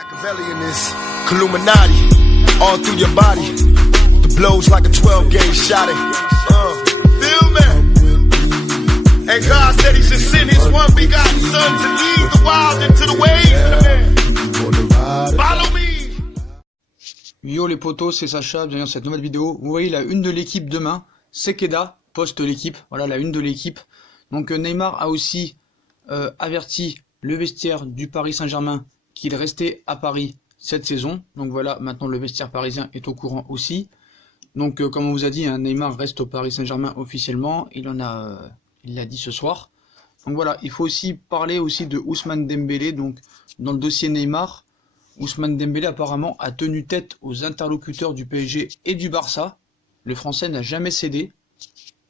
Machiavelli in this Illuminati, all through your body. The blows like a 12-gauge shot. Feel me? And God said He should send His one begotten Son to lead the wild into the ways. Follow me. Yo les potos, c'est Sacha, bienvenue dans cette nouvelle vidéo. Vous voyez la une de l'équipe demain, Sekeda poste l'équipe, voilà la une de l'équipe. Donc Neymar a aussi averti le vestiaire du Paris Saint-Germain qu'il restait à Paris cette saison. Donc voilà, maintenant le vestiaire parisien est au courant aussi. Donc comme on vous a dit, Neymar reste au Paris Saint-Germain officiellement, il l'a dit ce soir. Donc voilà, il faut aussi parler aussi de Ousmane Dembélé. Donc dans le dossier Neymar, Ousmane Dembélé apparemment a tenu tête aux interlocuteurs du PSG et du Barça. Le Français n'a jamais cédé.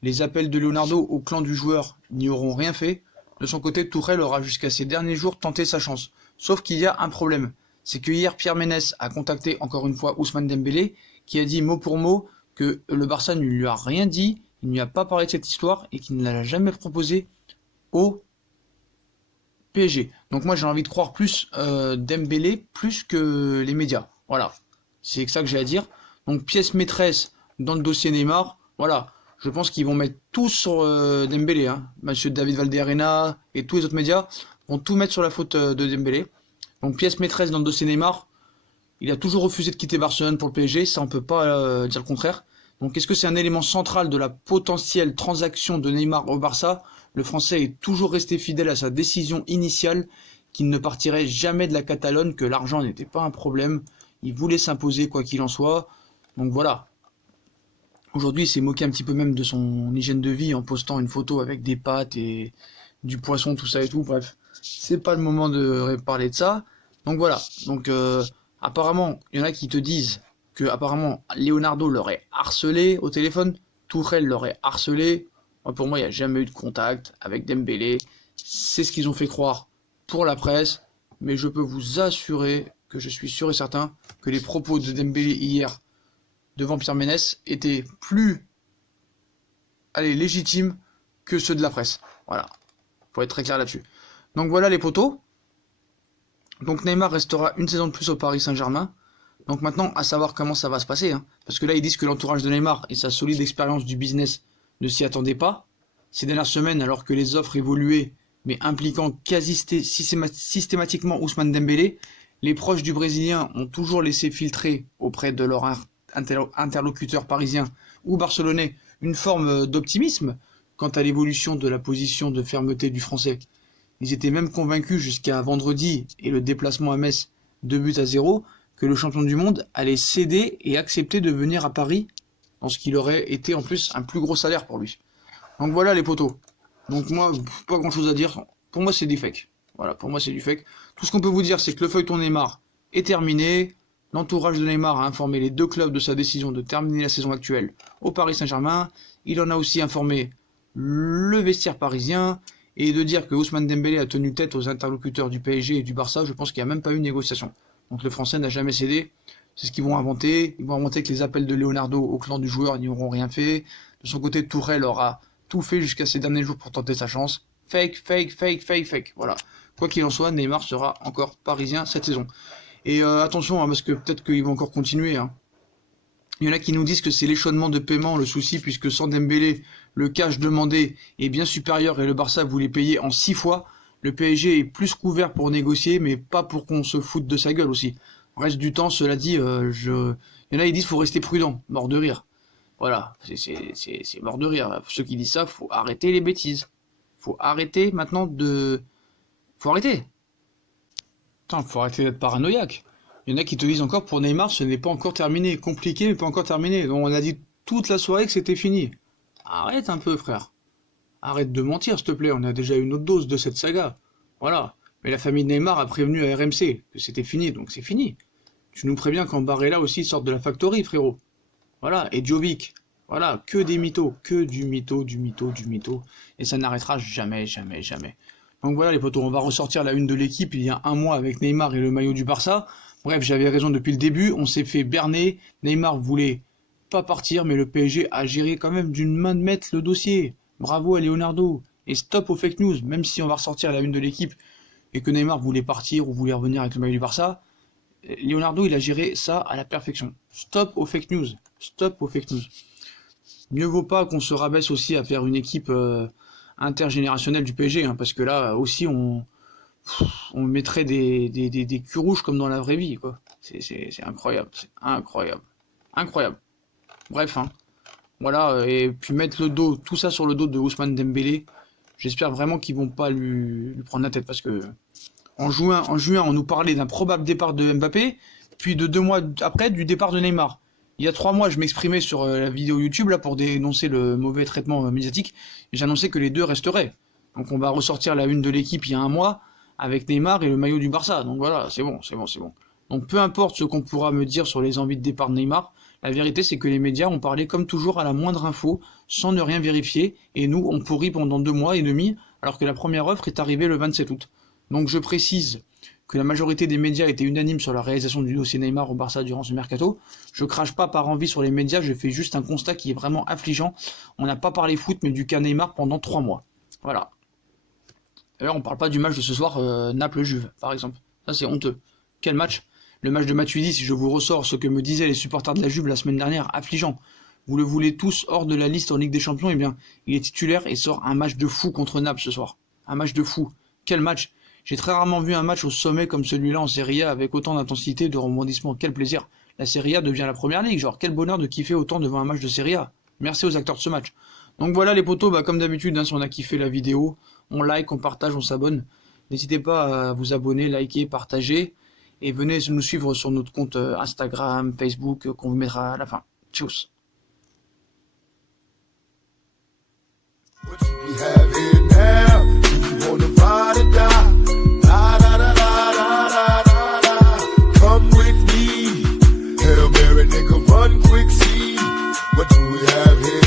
Les appels de Leonardo au clan du joueur n'y auront rien fait. De son côté, Tourelle aura jusqu'à ces derniers jours tenté sa chance. Sauf qu'il y a un problème. C'est que hier, Pierre Ménès a contacté encore une fois Ousmane Dembélé, qui a dit mot pour mot que le Barça ne lui a rien dit, il ne lui a pas parlé de cette histoire et qu'il ne l'a jamais proposé au PSG. Donc moi j'ai envie de croire plus Dembélé plus que les médias. Voilà, c'est ça que j'ai à dire. Donc pièce maîtresse dans le dossier Neymar. Voilà, je pense qu'ils vont mettre tout sur Dembélé. Monsieur David Valderrama et tous les autres médias vont tout mettre sur la faute de Dembélé. Donc pièce maîtresse dans le dossier Neymar. Il a toujours refusé de quitter Barcelone pour le PSG. Ça on peut pas dire le contraire. Donc est-ce que c'est un élément central de la potentielle transaction de Neymar au Barça? Le Français est toujours resté fidèle à sa décision initiale qu'il ne partirait jamais de la Catalogne, que l'argent n'était pas un problème. Il voulait s'imposer quoi qu'il en soit. Donc voilà. Aujourd'hui, il s'est moqué un petit peu même de son hygiène de vie en postant une photo avec des pâtes et du poisson, tout ça et tout. Bref, c'est pas le moment de parler de ça. Donc voilà. Donc apparemment, il y en a qui te disent que apparemment Leonardo l'aurait harcelé au téléphone, Tourelle l'aurait harcelé. Pour moi, il n'y a jamais eu de contact avec Dembélé. C'est ce qu'ils ont fait croire pour la presse. Mais je peux vous assurer que je suis sûr et certain que les propos de Dembélé hier devant Pierre Ménès étaient plus légitimes que ceux de la presse. Voilà, faut être très clair là-dessus. Donc voilà les potos. Donc Neymar restera une saison de plus au Paris Saint-Germain. Donc maintenant, à savoir comment ça va se passer. Parce que là, ils disent que l'entourage de Neymar et sa solide expérience du business ne s'y attendaient pas. Ces dernières semaines, alors que les offres évoluaient, mais impliquant quasi systématiquement Ousmane Dembélé, les proches du Brésilien ont toujours laissé filtrer auprès de leurs interlocuteurs parisiens ou barcelonais une forme d'optimisme quant à l'évolution de la position de fermeté du Français. Ils étaient même convaincus jusqu'à vendredi et le déplacement à Metz 2-0 que le champion du monde allait céder et accepter de venir à Paris dans ce qui aurait été en plus un plus gros salaire pour lui. Donc voilà les potos. Donc moi, pas grand chose à dire. Pour moi c'est du fake. Voilà, pour moi c'est du fake. Tout ce qu'on peut vous dire c'est que le feuilleton Neymar est terminé. L'entourage de Neymar a informé les deux clubs de sa décision de terminer la saison actuelle au Paris Saint-Germain. Il en a aussi informé le vestiaire parisien. Et de dire que Ousmane Dembélé a tenu tête aux interlocuteurs du PSG et du Barça, je pense qu'il n'y a même pas eu de négociation. Donc le Français n'a jamais cédé. C'est ce qu'ils vont inventer. Ils vont inventer que les appels de Leonardo au clan du joueur n'y auront rien fait. De son côté, Tourelle aura tout fait jusqu'à ces derniers jours pour tenter sa chance. Fake, fake, fake, fake, fake. Voilà. Quoi qu'il en soit, Neymar sera encore parisien cette saison. Et attention, parce que peut-être qu'ils vont encore continuer. Il y en a qui nous disent que c'est l'échelonnement de paiement le souci, puisque sans Dembélé, le cash demandé est bien supérieur et le Barça voulait payer en 6 fois. Le PSG est plus couvert pour négocier, mais pas pour qu'on se foute de sa gueule aussi. Reste du temps, cela dit, il y en a qui disent qu'il faut rester prudent, mort de rire. Voilà, c'est mort de rire. Ceux qui disent ça, faut arrêter les bêtises. Faut arrêter maintenant de... Faut arrêter. Putain, faut arrêter d'être paranoïaque. Il y en a qui te disent encore, pour Neymar, ce n'est pas encore terminé. Compliqué, mais pas encore terminé. Donc on a dit toute la soirée que c'était fini. Arrête un peu, frère. Arrête de mentir, s'il te plaît. On a déjà eu une autre dose de cette saga. Voilà. Mais la famille de Neymar a prévenu à RMC que c'était fini, donc c'est fini. Tu nous préviens quand Barella aussi sort de la factory, frérot. Voilà. Et Jovic. Voilà. Que des mythos. Que du mytho, du mytho, du mytho. Et ça n'arrêtera jamais, jamais, jamais. Donc voilà les potos, on va ressortir la une de l'équipe il y a un mois avec Neymar et le maillot du Barça. Bref, j'avais raison depuis le début, on s'est fait berner. Neymar voulait pas partir, mais le PSG a géré quand même d'une main de maître le dossier. Bravo à Leonardo. Et stop aux fake news, même si on va ressortir la une de l'équipe et que Neymar voulait partir ou voulait revenir avec le maillot du Barça, Leonardo, il a géré ça à la perfection. Stop aux fake news. Stop aux fake news. Mieux vaut pas qu'on se rabaisse aussi à faire une équipe intergénérationnelle du PSG, hein, parce que là aussi on mettrait des culs rouges comme dans la vraie vie, quoi. C'est incroyable, c'est incroyable. Incroyable. Bref, hein. Voilà, et puis mettre tout ça sur le dos de Ousmane Dembélé, j'espère vraiment qu'ils vont pas lui prendre la tête, parce que en juin, on nous parlait d'un probable départ de Mbappé, puis de 2 mois après, du départ de Neymar. Il y a 3 mois, je m'exprimais sur la vidéo YouTube là pour dénoncer le mauvais traitement médiatique, et j'annonçais que les deux resteraient. Donc on va ressortir la une de l'équipe il y a 1 mois, avec Neymar et le maillot du Barça. Donc voilà, c'est bon. Donc peu importe ce qu'on pourra me dire sur les envies de départ de Neymar, la vérité c'est que les médias ont parlé comme toujours à la moindre info, sans ne rien vérifier, et nous on pourrit pendant 2 mois et demi, alors que la première offre est arrivée le 27 août. Donc je précise que la majorité des médias étaient unanimes sur la réalisation du dossier Neymar au Barça durant ce mercato. Je crache pas par envie sur les médias, je fais juste un constat qui est vraiment affligeant. On n'a pas parlé foot mais du cas Neymar pendant 3 mois. Voilà. D'ailleurs on parle pas du match de ce soir, Naples-Juve par exemple. Ça c'est honteux. Quel match? Le match de Matuidi, si je vous ressors ce que me disaient les supporters de la Juve la semaine dernière, affligeant. Vous le voulez tous hors de la liste en Ligue des Champions, eh bien, il est titulaire et sort un match de fou contre Naples ce soir. Un match de fou. Quel match? J'ai très rarement vu un match au sommet comme celui-là en Serie A avec autant d'intensité, de rebondissement. Quel plaisir. La Serie A devient la première ligue. Genre, quel bonheur de kiffer autant devant un match de Serie A. Merci aux acteurs de ce match. Donc voilà les potos, comme d'habitude, hein, si on a kiffé la vidéo, on like, on partage, on s'abonne. N'hésitez pas à vous abonner, liker, partager. Et venez nous suivre sur notre compte Instagram, Facebook, qu'on vous mettra à la fin. Tchuss. Come with me, Hail Mary, nigga, run quick, see what do we have here?